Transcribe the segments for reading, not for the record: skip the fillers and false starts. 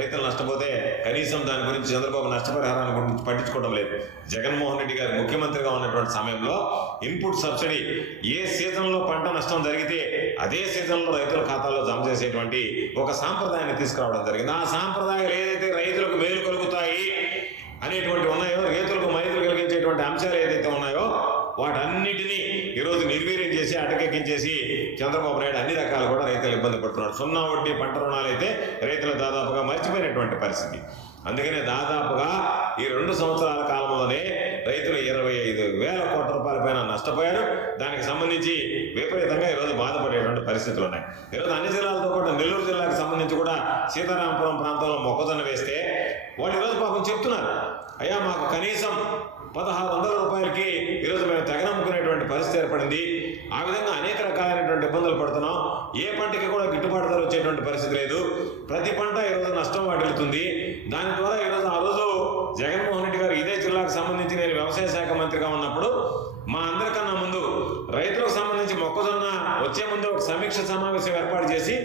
రైతులు నష్టపోతే కనీసం దాని గురించి చంద్రబాబు నష్టపరిహారాన్ని గురించి పట్టించుకోవడం లేదు. జగన్మోహన్ రెడ్డి గారు ముఖ్యమంత్రిగా ఉన్నటువంటి సమయంలో ఇన్పుట్ సబ్సిడీ ఏ సీజన్లో పంట నష్టం జరిగితే అదే సీజన్లో రైతుల ఖాతాలో జమ చేసేటువంటి ఒక సాంప్రదాయాన్ని తీసుకురావడం జరిగింది. ఆ సాంప్రదాయాలు ఏదైతే రైతులకు మేలు కలుగుతాయి అనేటువంటి ఉన్నాయో, రైతులకు మైలు కలిగించేటువంటి అంశాలు ఏదైతే ఉన్నాయో వాటన్నిటినీ ఈరోజు నిర్వీర్యం చేసి అటకెక్కించేసి చంద్రబాబు నాయుడు అన్ని రకాలు కూడా రైతులు ఇబ్బంది పడుతున్నాడు. 0 వడ్డీ పంట రుణాలు అయితే రైతులు దాదాపుగా మర్చిపోయినటువంటి పరిస్థితి. అందుకనే దాదాపుగా ఈ 2 సంవత్సరాల కాలంలోనే రైతులు 25,000 కోట్ల రూపాయల పైన నష్టపోయారు. దానికి సంబంధించి విపరీతంగా ఈరోజు బాధపడేటువంటి పరిస్థితులు ఉన్నాయి. ఈరోజు అన్ని జిల్లాలతో పాటు నెల్లూరు జిల్లాకు సంబంధించి కూడా సీతారామపురం ప్రాంతంలో మొక్కజొన్న వేస్తే వాళ్ళు ఈరోజు పాపం చెప్తున్నారు, అయ్యా మాకు కనీసం 1,600 రూపాయలకి ఈరోజు మేము తెగనమ్ముకునేటువంటి పరిస్థితి ఏర్పడింది. ఆ విధంగా అనేక రకాలైనటువంటి ఇబ్బందులు పడుతున్నాం. ఏ పంటకి కూడా గిట్టుబాటు ధర వచ్చేటువంటి పరిస్థితి లేదు. ప్రతి పంట ఈరోజు నష్టం వాటిల్లుతుంది. దాని ద్వారా ఈరోజు ఆ రోజు జగన్మోహన్ రెడ్డి గారు ఇదే జిల్లాకు సంబంధించి నేను వ్యవసాయ శాఖ మంత్రిగా ఉన్నప్పుడు మా అందరికన్నా ముందు రైతులకు సంబంధించి మొక్కజొన్న వచ్చే ముందు ఒక సమీక్ష సమావేశం ఏర్పాటు చేసి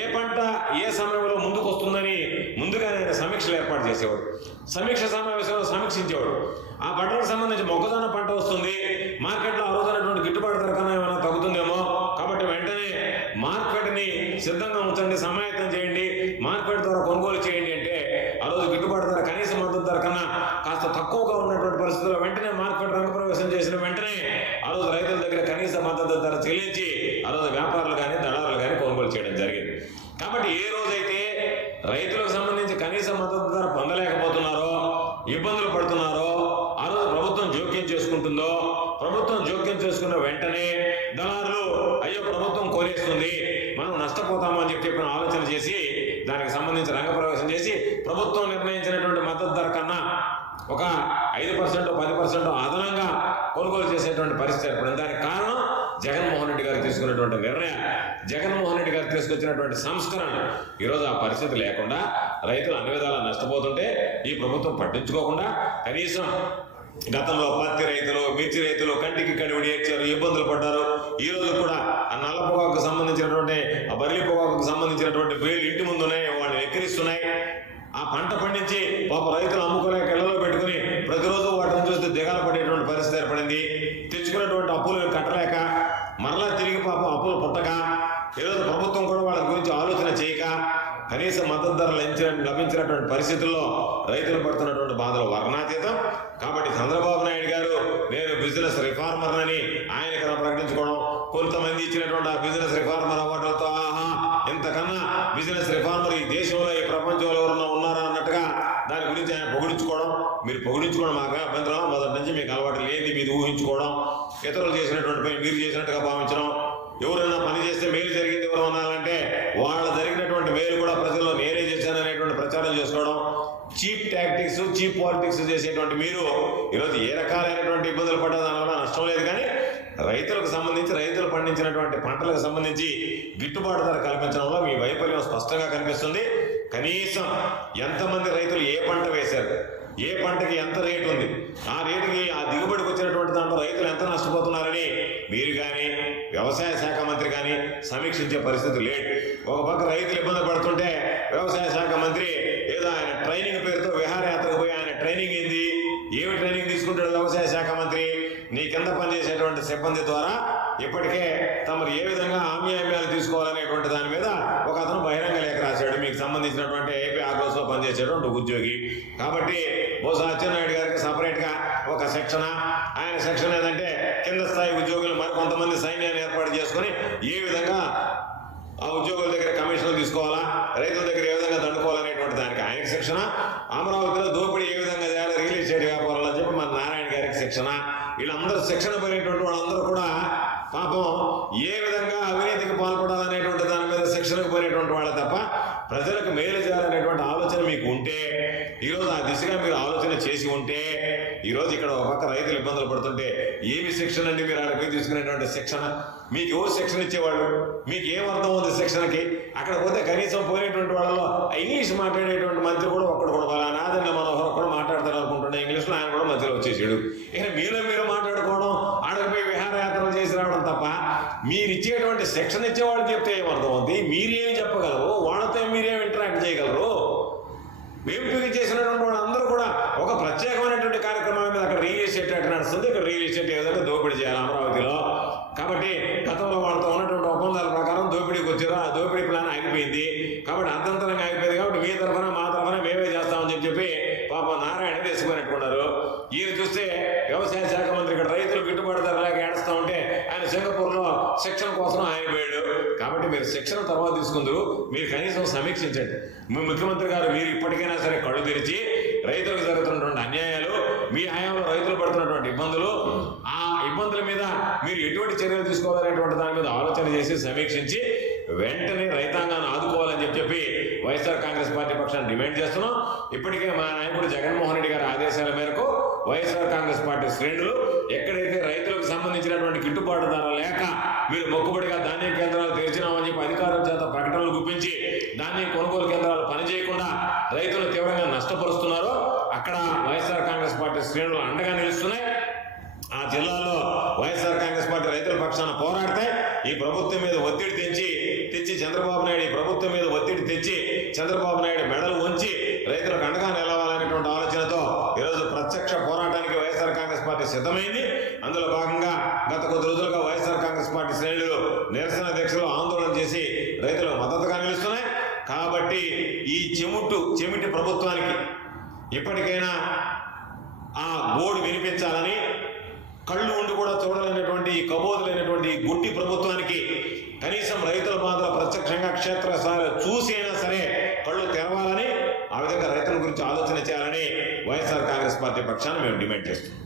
ఏ పంట ఏ సమయంలో ముందుకు వస్తుందని ముందుగానే ఆయన సమీక్షలు ఏర్పాటు చేసేవాడు. సమీక్ష సమావేశంలో సమీక్షించేవాడు. ఆ పంటలకు సంబంధించి మొక్కజొన్న పంట వస్తుంది, మార్కెట్లో ఆ రోజు అనేటువంటి గిట్టుబాటు ధర కన్నా ఏమైనా తగ్గుతుందేమో, కాబట్టి వెంటనే మార్కెట్ని సిద్ధంగా ఉంచండి, సమాయత్తం చేయండి, మార్కెట్ ద్వారా కొనుగోలు చేయండి అంటే ఆ రోజు గిట్టుబాటు ధర కనీస మద్దతు ధర కన్నా కాస్త తక్కువగా ఉన్నటువంటి పరిస్థితుల్లో వెంటనే మార్కెట్ రంగప్రవేశం చేసిన వెంటనే ఆ రోజు రైతుల దగ్గర కనీస మద్దతు ధర చెల్లించి ఆ రోజు వ్యాపారులు కానీ దళారులు కానీ కొనుగోలు చేయడం జరిగింది. కాబట్టి ఏ రోజైతే రైతులకు సంబంధించి కనీస మద్దతు ధర పొందలేకపోతున్నారో, ఇబ్బందులు పడుతున్నారో, ఆ రోజు ప్రభుత్వం జోక్యం చేసుకుంటుందో, ప్రభుత్వం జోక్యం చేసుకున్న వెంటనే దళారులు అయ్యో ప్రభుత్వం కోరేస్తుంది మనం నష్టపోతామని చెప్పిన ఆలోచన చేసి దానికి సంబంధించి రంగప్రవేశం చేసి ప్రభుత్వం నిర్ణయించినటువంటి మద్దతు ధర కన్నా ఒక 5%, 10% అదనంగా కొనుగోలు చేసేటువంటి పరిస్థితి ఏర్పడింది. దానికి కారణం జగన్మోహన్ రెడ్డి గారు తీసుకున్నటువంటి నిర్ణయం, జగన్మోహన్ రెడ్డి గారు తీసుకొచ్చినటువంటి సంస్కరణ. ఈరోజు ఆ పరిస్థితి లేకుండా రైతులు అన్ని విధాలా నష్టపోతుంటే ఈ ప్రభుత్వం పట్టించుకోకుండా కనీసం గతంలో పత్తి రైతులు, మిర్చి రైతులు కంటికి కడివిడి ఏడ్చారు, ఇబ్బందులు పడ్డారు. ఈ రోజు కూడా ఆ నల్ల పొగాకు సంబంధించినటువంటి ఆ బర్లీ పొగాకు సంబంధించినటువంటి వేలు ఇంటి ముందున్నాయి, వాళ్ళు ఎక్కిరిస్తున్నాయి. ఆ పంట పండించి పాప రైతులు అమ్ముకోలేక ఇళ్లలో పెట్టుకుని ప్రతిరోజు వాటిని చూస్తే దిగాల పడేటువంటి పరిస్థితి ఏర్పడింది. తెచ్చుకున్నటువంటి అప్పులు కట్టలేక మరలా తిరిగి పాప అప్పులు పుట్టక ఈరోజు ప్రభుత్వం కూడా వాళ్ళ గురించి ఆలోచన చేయక కనీస మద్దతు ధర లభించినటువంటి పరిస్థితుల్లో రైతులు పడుతున్నటువంటి బాధలు వర్ణాతీతం. కాబట్టి చంద్రబాబు నాయుడు గారు నేను బిజినెస్ రిఫార్మర్ అని ఆయన ప్రకటించుకోవడం, కొంతమంది ఇచ్చినటువంటి ఆ బిజినెస్ రిఫార్మర్ అవార్డులతో ఆహా ఇంతకన్నా బిజినెస్ రిఫార్మర్ ఈ దేశంలో ఈ ప్రపంచంలో ఎవరన్నా ఉన్నారా అన్నట్టుగా దాని గురించి ఆయన పొగిడించుకోవడం. మీరు పొగిడించుకోవడం మాకు అభ్యంతరం, మొదటి నుంచి మీకు అలవాటు లేని మీరు ఊహించుకోవడం, ఇతరులు చేసినటువంటి పని మీరు చేసినట్టుగా భావించడం, ఎవరైనా పని చేస్తే మేలు జరిగింది ఎవరు అనాలంటే వాళ్ళ జరిగినటువంటి మేలు కూడా ప్రజల్లో నేనే చేశాను అనేటువంటి ప్రచారం చేసుకోవడం, చీప్ టాక్టిక్స్, చీప్ పాలిటిక్స్ చేసేటువంటి మీరు ఈరోజు ఏ రకాలైనటువంటి ఇబ్బందులు పడ్డా దానివల్ల నష్టం లేదు. కానీ రైతులకు సంబంధించి రైతులు పండించినటువంటి పంటలకు సంబంధించి గిట్టుబాటు ధర కల్పించడంలో మీ వైఫల్యం స్పష్టంగా కనిపిస్తుంది. కనీసం ఎంతమంది రైతులు ఏ పంట వేశారు, ఏ పంటకి ఎంత రేటు ఉంది, ఆ రేటుకి ఆ దిగుబడికి వచ్చినటువంటి దాంట్లో రైతులు ఎంత నష్టపోతున్నారని మీరు కానీ వ్యవసాయ శాఖ మంత్రి కానీ సమీక్షించే పరిస్థితి లేదు. ఒక పక్క రైతులు ఇబ్బంది పడుతుంటే వ్యవసాయ శాఖ మంత్రి ఏదో ఆయన ట్రైనింగ్ పేరుతో విహారయాత్రకు పోయి ఆయన ట్రైనింగ్ ఏంది, ఏమి ట్రైనింగ్ తీసుకుంటాడు వ్యవసాయ శాఖ మంత్రి? నీ కింద పనిచేసేటువంటి సిబ్బంది ద్వారా ఇప్పటికే తమరు ఏ విధంగా హామీలు తీసుకోవాలనేటువంటి దాని మీద ఒక అతను బహిరంగ లేఖ రాశాడు, మీకు సంబంధించినటువంటి ఏపీ ఆగ్రోస్లో పనిచేసేటువంటి ఉద్యోగి. కాబట్టి బహుశా అచ్చెన్నాయుడు గారికి సపరేట్గా ఒక సెక్షన్, ఆయన సెక్షన్ ఏదంటే కింద స్థాయి ఉద్యోగులు మరికొంతమంది సైన్యాన్ని ఏర్పాటు చేసుకొని ఏ విధంగా ఆ ఉద్యోగుల దగ్గర కమిషన్లు తీసుకోవాలా, రైతుల దగ్గర ఏ విధంగా దండుకోవాలనేటువంటి దానికి ఆయనకి శిక్షణ, అమరావతిలో దోపిడీ ఏ విధంగా చేయాలి, రియల్ ఎస్టేట్ వ్యాపారాలు అని చెప్పి మన నారాయణ గారికి శిక్షణ. వీళ్ళందరూ శిక్షణ పోయినటువంటి వాళ్ళందరూ కూడా పాపం ఏ విధంగా అవినీతికి పాల్పడాలనేటువంటి దాని మీద శిక్షణకు పోయినటువంటి వాళ్ళ తప్ప ప్రజలకు మేలు చేయాలనేటువంటి ఆలోచన మీకు ఉంటే, ఈరోజు ఆ దిశగా మీరు ఆలోచన చేసి ఉంటే, ఈరోజు ఇక్కడ ఒక పక్క రైతులు ఇబ్బందులు పడుతుంటే ఏమి శిక్షణ అండి మీరు అక్కడికి తీసుకునేటువంటి శిక్షణ? మీకు ఎవరు శిక్షణ ఇచ్చేవాళ్ళు? మీకు ఏమర్థం ఉంది శిక్షణకి? అక్కడ పోతే కనీసం పోయినటువంటి వాళ్ళలో ఇంగ్లీష్ మాట్లాడేటువంటి మంత్రి కూడా ఒక్కడు కూడా వాళ్ళ నాదన్న మనోహర్ కూడా మాట్లాడతారు అనుకుంటున్నా ఇంగ్లీష్లో, ఆయన కూడా మధ్యలో వచ్చేసాడు. ఇక మీరు మాట్లాడుకోవడం, ఆడకపోయి విహారయాత్రలు చేసి రావడం తప్ప మీరు ఇచ్చేటువంటి శిక్షణ ఇచ్చేవాళ్ళు చెప్తే ఏమర్థం అవుతుంది? మీరేం చెప్పగలరు? వాళ్ళతో మీరేం ఇంటరాక్ట్ చేయగలరు? ఎంపిక చేసినటువంటి వాళ్ళందరూ కూడా ఒక ప్రత్యేకమైనటువంటి కార్యక్రమం మీద అక్కడ రియల్ ఎస్టేట్ ఎట్లా నడుస్తుంది, ఇక్కడ రియల్ ఎస్టేట్ ఏ విధంగా దోపిడీ చేయాలి అమరావతిలో. కాబట్టి గతంలో వాళ్ళతో ఉన్నటువంటి ఒప్పందాల ప్రకారం దోపిడీకి వచ్చారు, ఆ దోపిడీ ప్లాన్ ఆగిపోయింది. కాబట్టి అర్థంతరంగా ఆగిపోయింది. కాబట్టి మీ తరఫున మా తరఫున మేమే చేస్తామని చెప్పి పాప నారాయణ తీసుకున్నట్టుకున్నారు. ఈయన చూస్తే వ్యవసాయ శాఖ మంత్రి ఇక్కడ రైతులు గిట్టుబాటు ధర లేక ఏడుస్తా ఉంటే ఆయన సింగపూర్లో శిక్షణ కోసం ఆయన పోయాడు. కాబట్టి మీరు శిక్షణ తర్వాత తీసుకుందరు, మీరు కనీసం సమీక్షించండి. మీ ముఖ్యమంత్రి గారు మీరు ఇప్పటికైనా సరే కళ్ళు తెరిచి రైతులకు జరుగుతున్నటువంటి అన్యాయాలు, మీ హయాంలో రైతులు పడుతున్నటువంటి ఇబ్బందులు, ఆ ఇబ్బందుల మీద మీరు ఎటువంటి చర్యలు తీసుకోవాలనేటువంటి దాని మీద ఆలోచన చేసి సమీక్షించి వెంటనే రైతాంగాన్ని ఆదుకోవాలని చెప్పి వైఎస్ఆర్ కాంగ్రెస్ పార్టీ పక్షాన్ని డిమాండ్ చేస్తున్నాం. ఇప్పటికే మా నాయకుడు జగన్మోహన్ రెడ్డి గారి ఆదేశాల మేరకు వైఎస్ఆర్ కాంగ్రెస్ పార్టీ శ్రేణులు ఎక్కడైతే రైతులకు సంబంధించినటువంటి గిట్టుబాటు ధర లేక మీరు మొక్కుబడిగా ధాన్యం కేంద్రాలు తెరిచినామని చెప్పి అధికారుల చేత ప్రకటనలు గుప్పించి ధాన్యం కొనుగోలు కేంద్రాలు పనిచేయకుండా రైతులు తీవ్రంగా నష్టపరుస్తున్నారో అక్కడ వైఎస్ఆర్ కాంగ్రెస్ పార్టీ శ్రేణులు అండగా నిలుస్తున్నాయి. ఆ జిల్లాలో వైఎస్ఆర్ కాంగ్రెస్ పార్టీ రైతుల పక్షాన పోరాడితే ఈ ప్రభుత్వం మీద ఒత్తిడి తెచ్చి చంద్రబాబు నాయుడు ఈ ప్రభుత్వం మీద ఒత్తిడి తెచ్చి చంద్రబాబు నాయుడు మెడలు ఉంచి రైతులకు అండగా నిలవాలనేటువంటి ఆలోచనతో ఈరోజు ప్రత్యక్ష పోరాటానికి వైఎస్ఆర్ కాంగ్రెస్ పార్టీ సిద్ధమైంది. అందులో భాగంగా గత కొద్ది రోజులుగా వైఎస్ఆర్ కాంగ్రెస్ పార్టీ శ్రేణులు నిరసన దీక్షలు ఆందోళన చేసి రైతులకు మద్దతుగా నిలుస్తున్నాయి. కాబట్టి ఈ చెమిటి ప్రభుత్వానికి ఇప్పటికైనా ఆ గోడు వినిపించాలని, కళ్ళు ఉండి కూడా చూడలేనటువంటి కబోదులైనటువంటి గుడ్డి ప్రభుత్వానికి కనీసం రైతుల బాధలు ప్రత్యక్షంగా క్షేత్రస్థాయిలో చూసి అయినా సరే కళ్ళు తెరవాలని, ఆ విధంగా రైతుల గురించి ఆలోచన చేయాలని వైఎస్ఆర్ కాంగ్రెస్ పార్టీ పక్షాన్ని మేము డిమాండ్ చేస్తున్నాం.